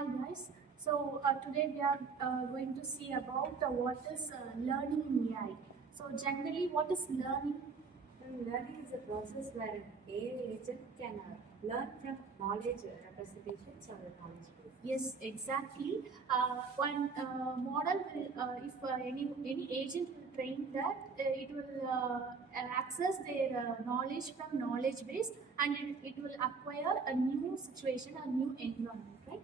Hi guys. Today we are going to see about what is learning in AI. So generally, what is learning? Learning is a process where an AI agent can learn from knowledge representations or a knowledge base. Yes, exactly. One model will, if any agent will train that, it will access their knowledge from knowledge base, and it will acquire a new situation, a new environment, right?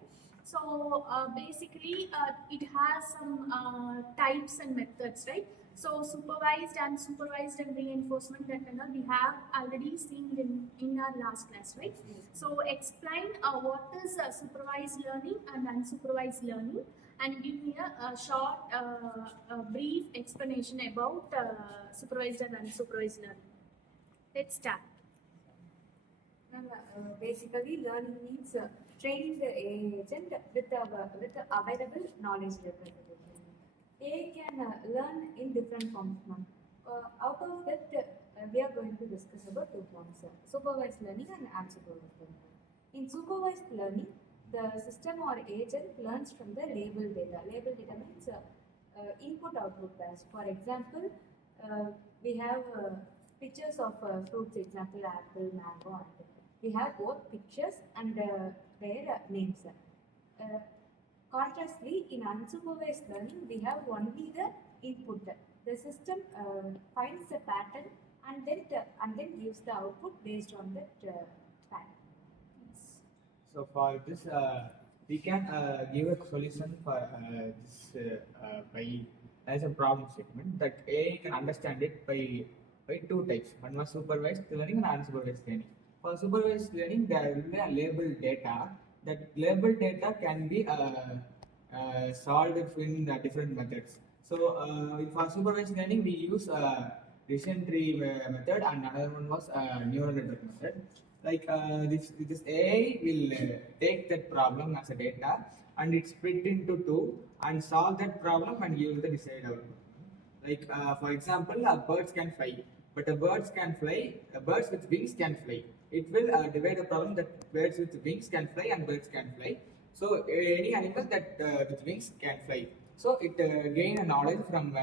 Basically, it has some types and methods, right? So supervised and supervised and reinforcement that we have already seen in our last class, right? So explain what is supervised learning and unsupervised learning, and give me a short, brief explanation about supervised and unsupervised learning. Let's start. Basically, learning means training the AI agent with the available knowledge representation. AI can learn in different forms, ma'am. Out of that, we are going to discuss about two forms: supervised learning and unsupervised learning. In supervised learning, the system or agent learns from the label data. Label data means input-output pairs. For example, we have pictures of fruits, example apple, mango, and we have both pictures and their names. Uh, Contrastly, in unsupervised learning, we have only the input. The system finds the pattern and then gives the output based on that pattern. So for this, we can give a solution for this by as a problem statement that AI can understand it by two types. One was supervised learning and unsupervised learning. For supervised learning, there will be a labeled data. That labeled data can be solved in different methods. So for supervised learning, we use decision tree method, and another one was neural network method. Like this AI will take that problem as a data and it's split into two and solve that problem and give the desired output. Like for example, birds can fly, but birds can fly. Birds with wings can fly. It will divide the problem that birds with wings can fly and birds can fly. So any animal that with wings can fly. So it gain a knowledge from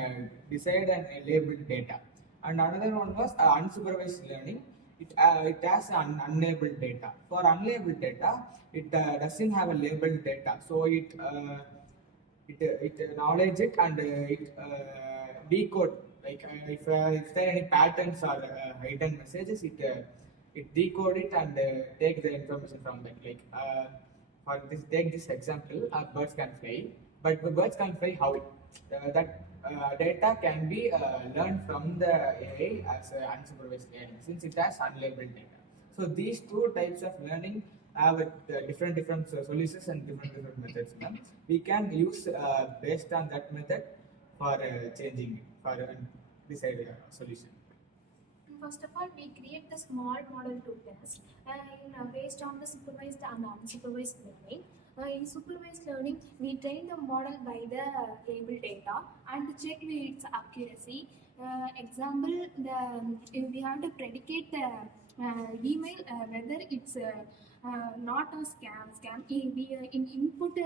desired and labeled data. And another one was unsupervised learning. It has unlabeled data. For unlabeled data, it doesn't have a labeled data. So it acknowledge it and it decode. Like if there are any patterns or hidden messages, it decode it and take the information from that. Like for this, take this example: birds can fly, but the birds can fly how? That data can be learned from the AI as unsupervised learning since it has unlabeled data. So these two types of learning have different solutions and different methods. Now. We can use based on that method for changing it for decide solution. First of all, we create the small model to test based on the supervised and unsupervised learning. In supervised learning, we train the model by the label data and check its accuracy. Example, we have to predicate the email whether it's not a scam. In input,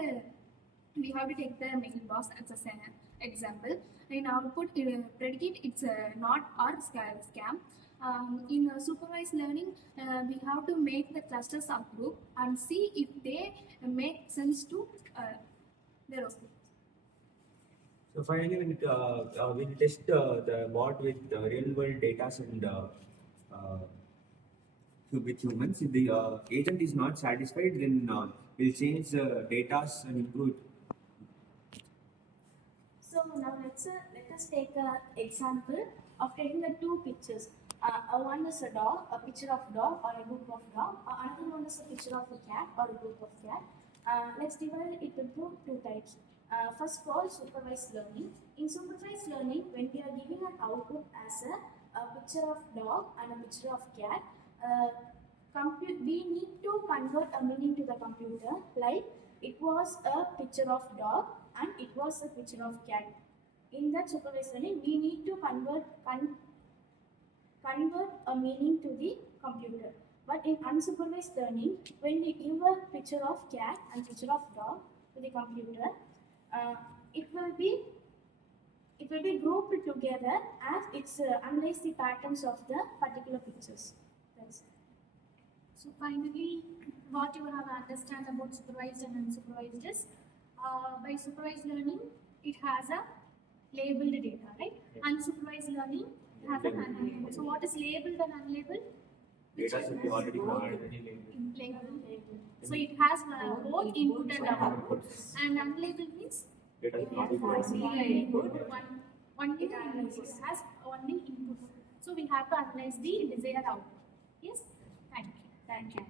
we have to take the mailbox as an example. In output, predicate it's not or scam. In supervised learning, we have to make the cluster subgroup and see if they make sense to their output. So finally, we'll test the bot with real world data and with humans. If the agent is not satisfied, then we'll change the data and improve it. So now let us take an example of taking the two pictures. One is a dog, a picture of dog or a group of dog. Another one is a picture of a cat or a group of cat. Let's divide it into two types. First of all, supervised learning. In supervised learning, when we are giving an output as a picture of dog and a picture of cat, we need to convert a meaning to the computer, like it was a picture of dog and it was a picture of cat. In that supervised learning, we need to convert a meaning to the computer. But in unsupervised learning, when we give a picture of cat and picture of dog, to the computer, uh, it will be grouped together as it's analyze the patterns of the particular pictures. That's it. So finally, what you have understand about supervised and unsupervised is, by supervised learning, it has a labeled data, right? Yes. Unsupervised learning has an unlabeled. So what is labeled and unlabeled? Data should be already provided. Labeled. So it has both input and output. And unlabeled means Data should not be it has provided. one input, one input. It has only input. So we have to analyze the desired output. Yes? Thank you. Thank you.